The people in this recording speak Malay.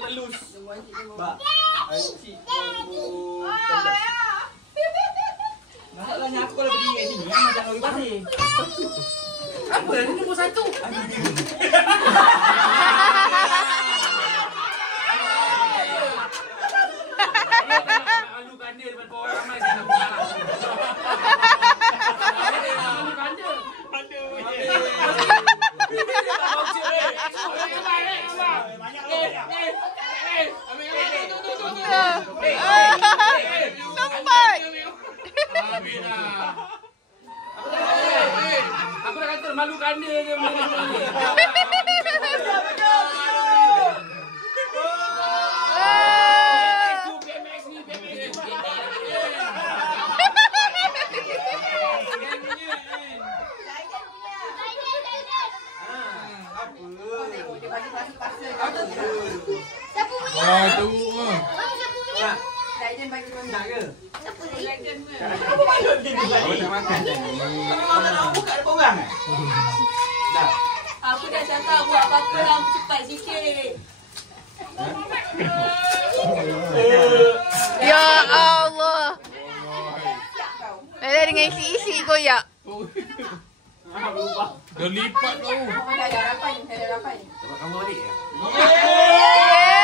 telus. Ba. Masalahnya aku kalau berdiri kat sini macam lori pasir. Apa dah ni nombor 1? Malu kanda depan orang ramai saya nak buka. Malu kanda. Aku dah kata malu kanda je. Oh, tu. Legend bagi tuan nak ke? Siapa legend ke? Apa malu dia ni tadi? Nak makan tadi. Kalau nak buka depan orang eh? Dah. Aku dah cakap buat apa-apa dah cepat sikit. Ya Allah. Ada dengan isi-isi koyak. Dah lipat tau. Ada harapan. Sebab kamu balik ya? Yeay!